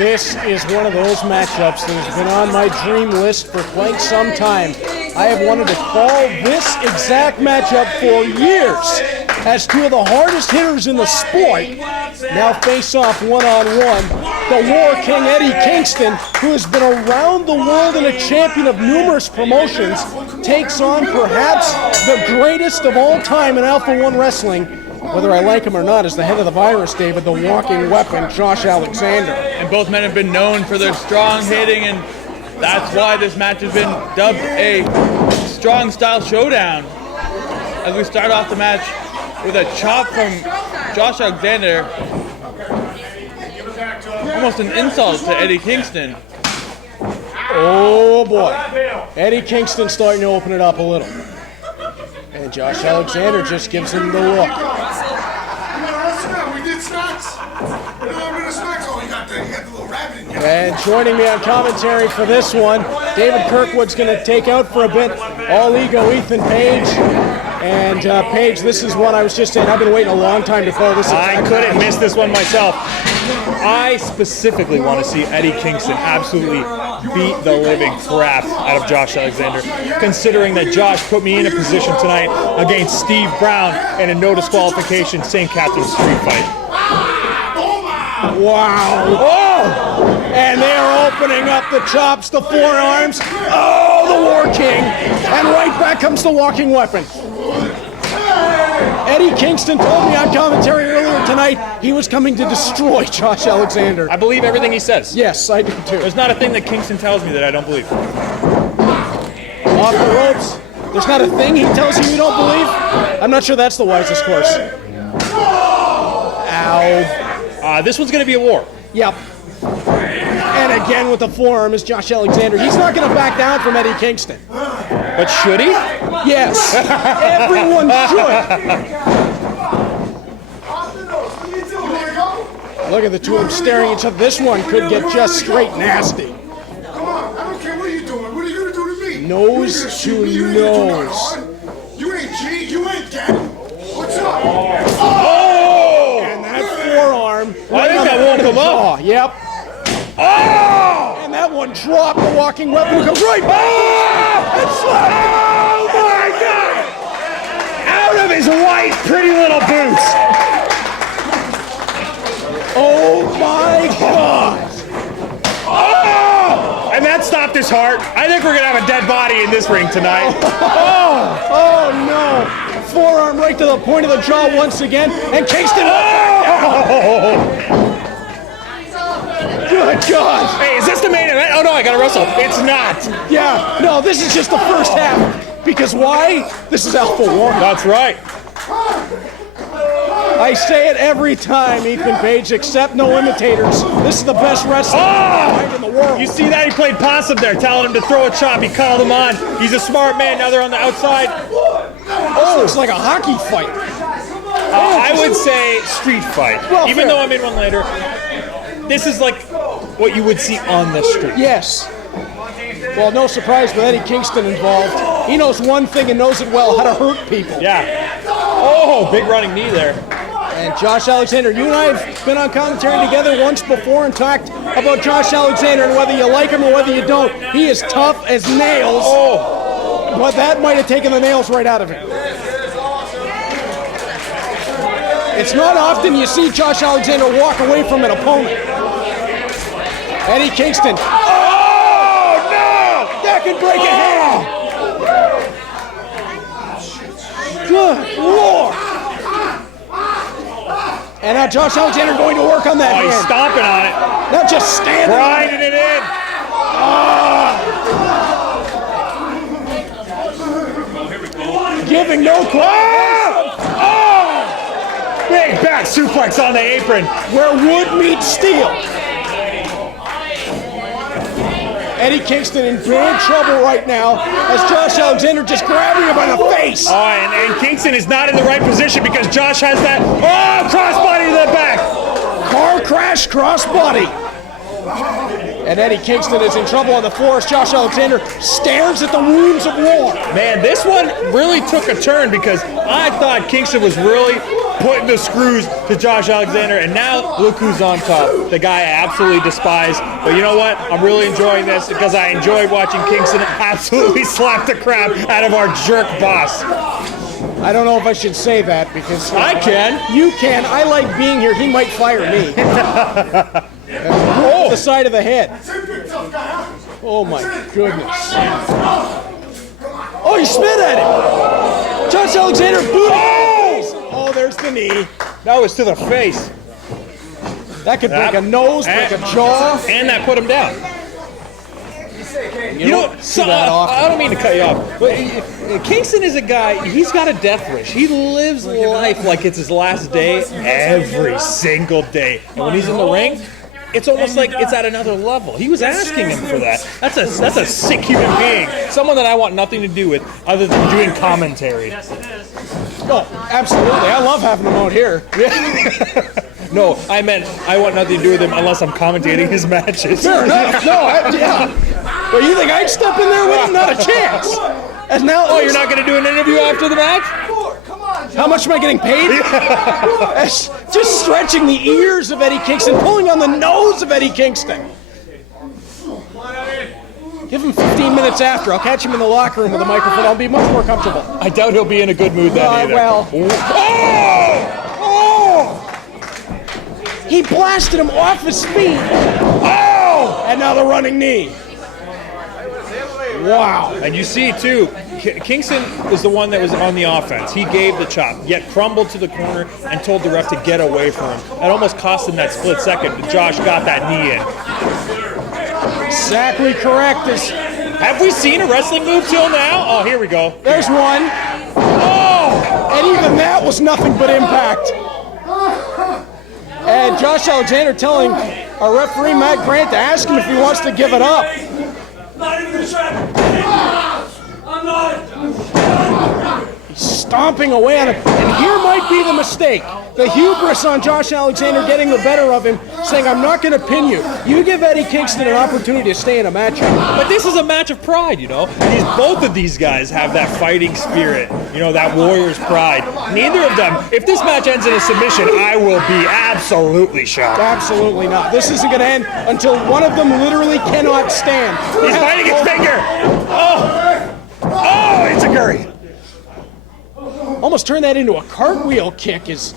This is one of those matchups that has been on my dream list for quite some time. I have wanted to call this exact matchup for years, as two of the hardest hitters in the sport now face off one-on-one. The War King Eddie Kingston, who has been around the world and a champion of numerous promotions, takes on perhaps the greatest of all time in Alpha One Wrestling, whether I like him or not, as the head of the virus, David, the walking weapon, Josh Alexander. And both men have been known for their strong hitting, and that's why this match has been dubbed a strong style showdown. As we start off the match with a chop from Josh Alexander, almost an insult to Eddie Kingston. Oh boy, Eddie Kingston starting to open it up a little. And Josh Alexander just gives him the look. And joining me on commentary for this one, David Kirkwood's going to take out for a bit All Ego Ethan Page. And Page, this is one I was just saying, I've been waiting a long time to call this. I couldn't miss this one myself. I specifically want to see Eddie Kingston absolutely beat the living crap out of Josh Alexander, considering that Josh put me in a position tonight against Steve Brown in a no disqualification St. Catharines street fight. Wow. Oh! And they're opening up the chops, the forearms. Oh, the War King. And right back comes the walking weapon. Eddie Kingston told me on commentary earlier tonight he was coming to destroy Josh Alexander. I believe everything he says. Yes, I do too. There's not a thing that Kingston tells me that I don't believe. Off the ropes. There's not a thing he tells you don't believe? I'm not sure that's the wisest course. Ow. This one's going to be a war. Yep. And again with the forearm is Josh Alexander. He's not going to back down from Eddie Kingston. But should he? Yes. Everyone should. Look at the two of them staring at each other. This one could get just straight nasty. Come on, I don't care what you're doing. What are you going to do to me? Nose to nose. You ain't G, you ain't Gabby. What's up? Oh! And that forearm. I think that woke him up. Yep. Oh! And that one dropped the walking weapon. Comes right back. And slap. Oh my God! Out of his white, pretty little boots. Oh my God! Oh! And that stopped his heart. I think we're gonna have a dead body in this ring tonight. Oh no! Forearm right to the point of the jaw once again, and Kingston. Good God! Hey, is this the main event? Oh no, I gotta wrestle. It's not. Yeah, no, this is just the first half. Because why? This is Alpha One. That's right. I say it every time, Ethan Page, except no imitators. This is the best wrestling in the world. You see that? He played possum there, telling him to throw a chop. He called him on. He's a smart man. Now they're on the outside. Oh, it's like a hockey fight. I would say street fight. Well, even fair. though I'm in one later, this is like what you would see on the street. Yes. Well, no surprise with Eddie Kingston involved. He knows one thing and knows it well, how to hurt people. Yeah. Oh, big running knee there. And Josh Alexander, you and I have been on commentary together once before and talked about Josh Alexander and whether you like him or whether you don't. He is tough as nails. Oh. But that might have taken the nails right out of him. It's not often you see Josh Alexander walk away from an opponent. Eddie Kingston. Oh, no! That could break a hand. Good Lord. And now Josh Alexander going to work on that hand. He's stomping on it. Not just standing. Grinding it in. Giving no credit. Oh! Big back suplex on the apron. Where wood meets steel. Eddie Kingston in big trouble right now as Josh Alexander just grabbing him by the face. Oh, and Kingston is not in the right position because Josh has that, crossbody to the back. Car crash, crossbody. And Eddie Kingston is in trouble on the floor as Josh Alexander stares at the wounds of war. Man, this one really took a turn because I thought Kingston was really putting the screws to Josh Alexander, and now look who's on top. The guy I absolutely despise. But you know what? I'm really enjoying this because I enjoyed watching Kingston absolutely slap the crap out of our jerk boss. I don't know if I should say that because I can. You can. I like being here. He might fire me. The side of the head. Oh my goodness. Oh, he spit at him. Josh Alexander boot. Oh, there's the knee. That was to the face. That could break a nose, break a jaw. And that put him down. You know, so, I don't mean to cut you off, but Kingston is a guy, he's got a death wish. He lives life like it's his last day every single day. And when he's in the ring, it's almost like it's at another level. He was asking him for that. That's a sick human being. Someone that I want nothing to do with other than doing commentary. Oh, absolutely. I love having him out here. No, I meant I want nothing to do with him unless I'm commentating his matches. Fair enough. Yeah. But you think I'd step in there with him? Not a chance. And now, oh, you're not going to do an interview after the match? How much am I getting paid? Just stretching the ears of Eddie Kingston, pulling on the nose of Eddie Kingston. Give him 15 minutes after. I'll catch him in the locker room with a microphone. I'll be much more comfortable. I doubt he'll be in a good mood then either. Well. Oh! He blasted him off his feet. Oh! And now the running knee. Wow. And you see, too, Kingston is the one that was on the offense. He gave the chop, yet crumbled to the corner and told the ref to get away from him. It almost cost him that split second, but Josh got that knee in. Exactly correct. Have we seen a wrestling move till now? Oh, here we go. There's one. Oh! And even that was nothing but impact. And Josh Alexander telling our referee, Matt Grant, to ask him if he wants to give it up. Not even trying. I'm not. He's stomping away on him. And here might be the mistake. The hubris on Josh Alexander getting the better of him, saying, I'm not going to pin you. You give Eddie Kingston an opportunity to stay in a matchup. But this is a match of pride, you know. Both of these guys have that fighting spirit, you know, that warrior's pride. Neither of them, if this match ends in a submission, I will be absolutely shocked. Absolutely not. This isn't going to end until one of them literally cannot stand. He's biting his finger. Oh, it's a curry. Almost turned that into a cartwheel kick. Is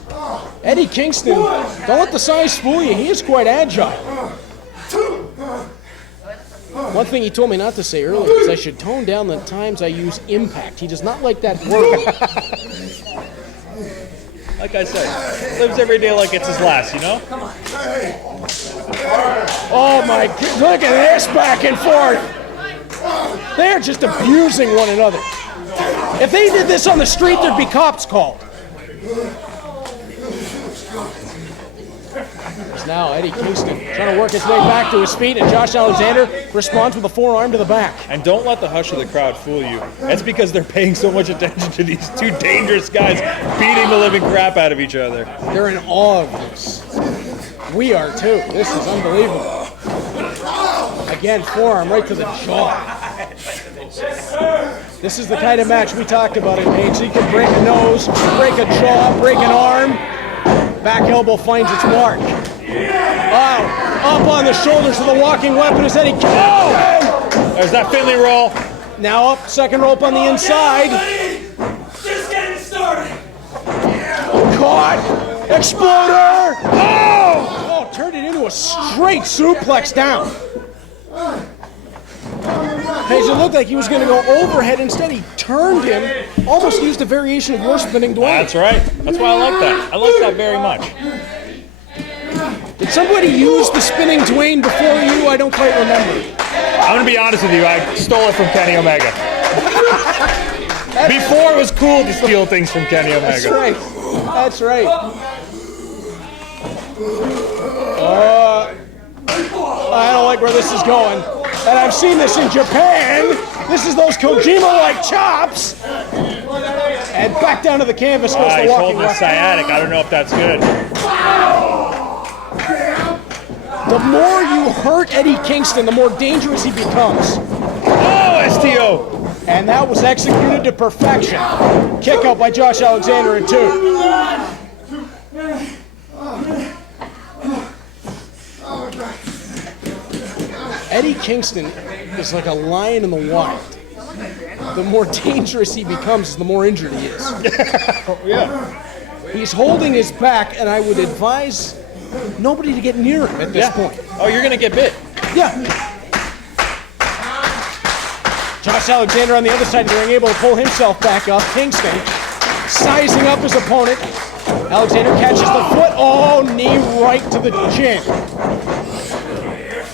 Eddie Kingston, don't let the size fool you, he is quite agile. One thing he told me not to say earlier is I should tone down the times I use impact. He does not like that word. Like I said, lives every day like it's his last, you know? Oh my God, look at this back and forth. They're just abusing one another. If they did this on the street, there'd be cops called. There's now Eddie Kingston trying to work his way back to his feet, and Josh Alexander responds with a forearm to the back. And don't let the hush of the crowd fool you. That's because they're paying so much attention to these two dangerous guys beating the living crap out of each other. They're in awe of this. We are too. This is unbelievable. Again, forearm right to the jaw. This is the kind of match we talked about in Paige. He can break a nose, break a jaw, break an arm. Back elbow finds its mark. Oh, up on the shoulders of the walking weapon is Eddie. Oh! There's that Finley roll. Now up, second rope on the inside. Just getting started. Caught! Exploder! Oh! Oh, turned it into a straight suplex down. Paige, it looked like he was going to go overhead. Instead, he turned him, almost used a variation of your spinning Dwayne. That's right. That's why I like that. I like that very much. Did somebody use the spinning Dwayne before you? I don't quite remember. I'm going to be honest with you. I stole it from Kenny Omega. Before it was cool to steal things from Kenny Omega. That's right. That's right. I don't like where this is going. And I've seen this in Japan. This is those Kojima-like chops. And back down to the canvas goes the He's walking holding a weapon. sciatic. I don't know if that's good. The more you hurt Eddie Kingston, the more dangerous he becomes. Oh, STO. And that was executed to perfection. Kick out by Josh Alexander in two. Eddie Kingston is like a lion in the wild. The more dangerous he becomes, the more injured he is. Yeah. He's holding his back, and I would advise nobody to get near him at this point. Oh, you're gonna get bit. Yeah. Josh Alexander on the other side of the ring, able to pull himself back up. Kingston sizing up his opponent. Alexander catches the foot. Oh, knee right to the chin.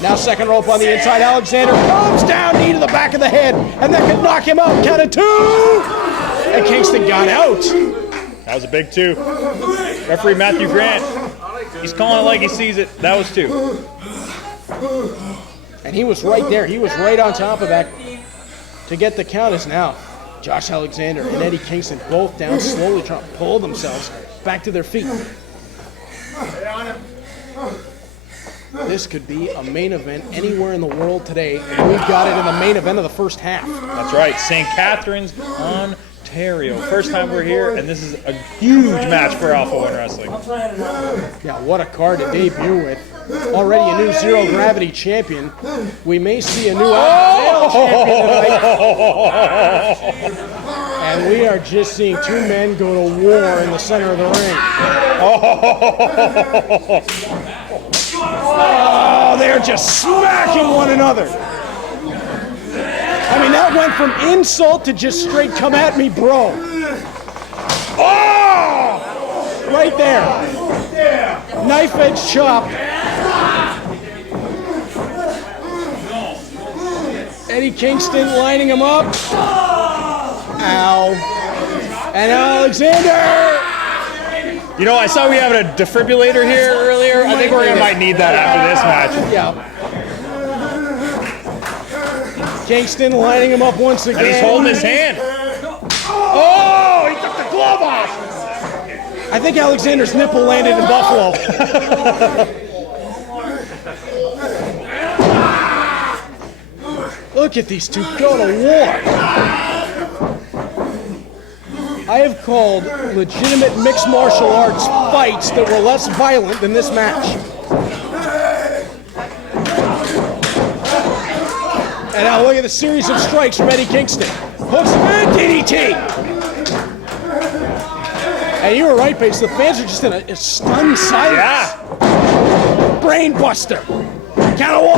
Now second rope on the inside. Alexander comes down, knee to the back of the head, and that could knock him out. Count of 2. And Kingston got out. That was a big 2. Referee Matthew Grant, he's calling it like he sees it. That was 2. And he was right there. He was right on top of that to get the count. Is now Josh Alexander and Eddie Kingston both down, slowly trying to pull themselves back to their feet. This could be a main event anywhere in the world today, and we've got it in the main event of the first half. That's right, St. Catharines, Ontario. First time we're here, and this is a huge match for Alpha One Wrestling. Yeah, what a card to debut with. Already a new Zero Gravity champion. We may see a new Alpha Male champion tonight. And we are just seeing 2 men go to war in the center of the ring. Oh, they're just smacking one another. I mean, that went from insult to just straight come at me, bro. Oh! Right there. Knife edge chop. Eddie Kingston lining him up. Ow. And Alexander. You know, I saw we have a defibrillator here earlier. I think might need that after this match. Yeah. Kingston lining him up once again. And he's holding his hand. Oh, he took the glove off. I think Alexander's nipple landed in Buffalo. Look at these two go to war. I have called legitimate mixed martial arts fights that were less violent than this match. And now look at the series of strikes from Eddie Kingston. Hooks and DDT. And you were right, Pace. The fans are just in a stunned silence. Yeah. Brain buster. Count of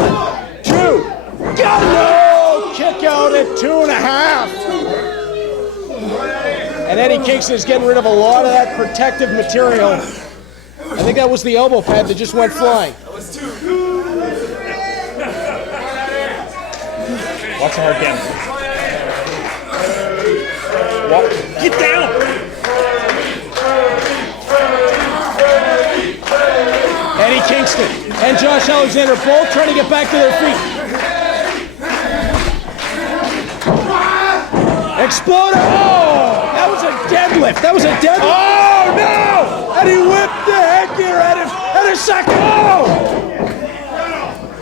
1, 2. Got no! Kick out at 2.5. And Eddie Kingston is getting rid of a lot of that protective material. I think that was the elbow pad that just went flying. Watch the hard cam. Get down! Eddie Kingston and Josh Alexander both trying to get back to their feet. Exploder! Oh! That was a deadlift. That was a deadlift. Oh, no! And he whipped the headgear at him. And a second. Oh!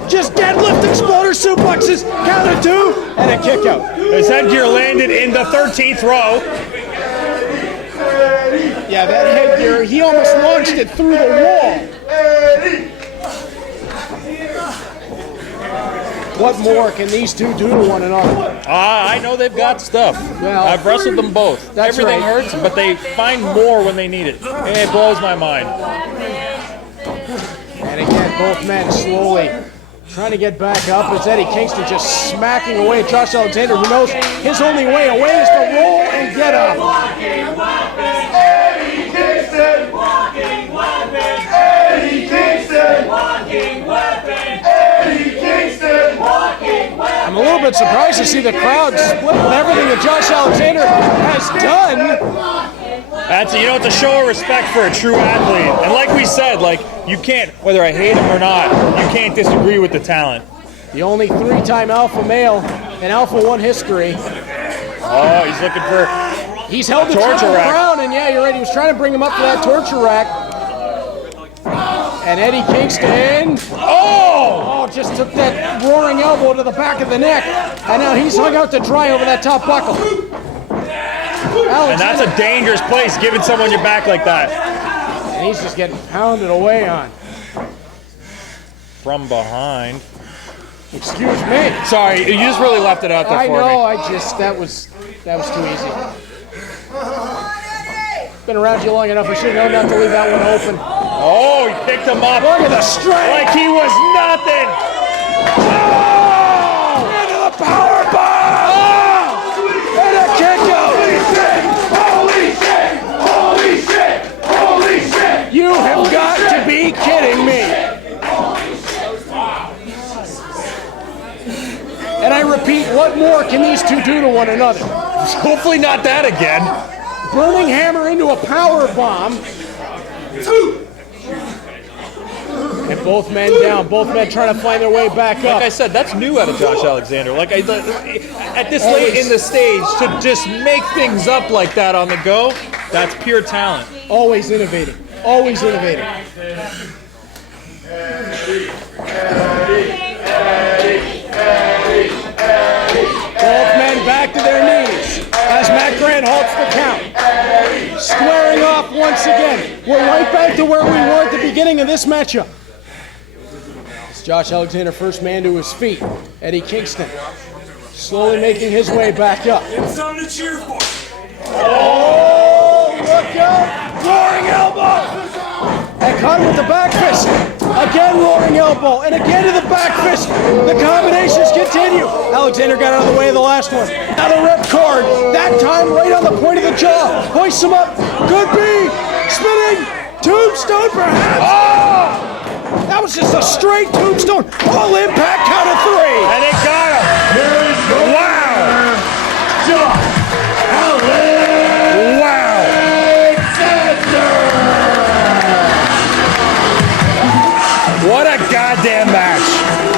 Just deadlift exploder suplexes. Count of 2 and a kick out. His headgear landed in the 13th row. Yeah, that headgear, he almost launched it through the wall. What more can these two do to one another? I know they've got stuff. Well, I've wrestled them both. That's Everything right. hurts, but they find more when they need it. And it blows my mind. And again, both men slowly trying to get back up. It's Eddie Kingston just smacking away at Josh Alexander, who knows his only way away is to roll and get up. Eddie Kingston! Walking weapon! Eddie Kingston! Walking weapon! Eddie Kingston! Walking weapon! I'm a little bit surprised to see the crowd split with everything that Josh Alexander has done. It's a show of respect for a true athlete. And like we said, you can't, whether I hate him or not, you can't disagree with the talent. The only 3-time alpha male in Alpha One history. Oh, he's looking for... He's held the torture Triple rack. Crown, and yeah, you're right. He was trying to bring him up to that torture rack. And Eddie Kingston, oh, just took that roaring elbow to the back of the neck, and now he's hung out to dry over that top buckle. And that's a dangerous place, giving someone your back like that. And he's just getting pounded away on. From behind. Excuse me. Sorry, you just really left it out there I for know. me. That was too easy. Been around you long enough. I should have known not to leave that one open. Oh, he picked him up Look at the strength. like he was nothing. Oh! Into the power bomb. Oh! And a kick out. Holy shit! Holy shit! Holy shit! You have got to be kidding me. And I repeat, what more can these two do to one another? Hopefully not that again. Burning hammer into a power bomb. And both men down, both men trying to find their way back Like up. I said, that's new out of Josh Alexander. At this late in the stage, to just make things up like that on the go, that's pure talent. Always innovating. Always innovating. Both men back to their knees as Matt Grant halts the count. Squaring off once again. We're right back to where we were at the beginning of this matchup. It's Josh Alexander, first man to his feet. Eddie Kingston slowly making his way back up. It's something to cheer for. Oh, look out! Roaring elbow! And caught him with the back fist. Again, roaring elbow, and again to the back fist. The combinations continue. Alexander got out of the way of the last one. Another rip cord. That time right on the point of the jaw. Hoists him up. Could be. Spinning. Tombstone, perhaps. Oh! That was just a straight tombstone. All impact count of three. And it got him. Wow. What a goddamn match.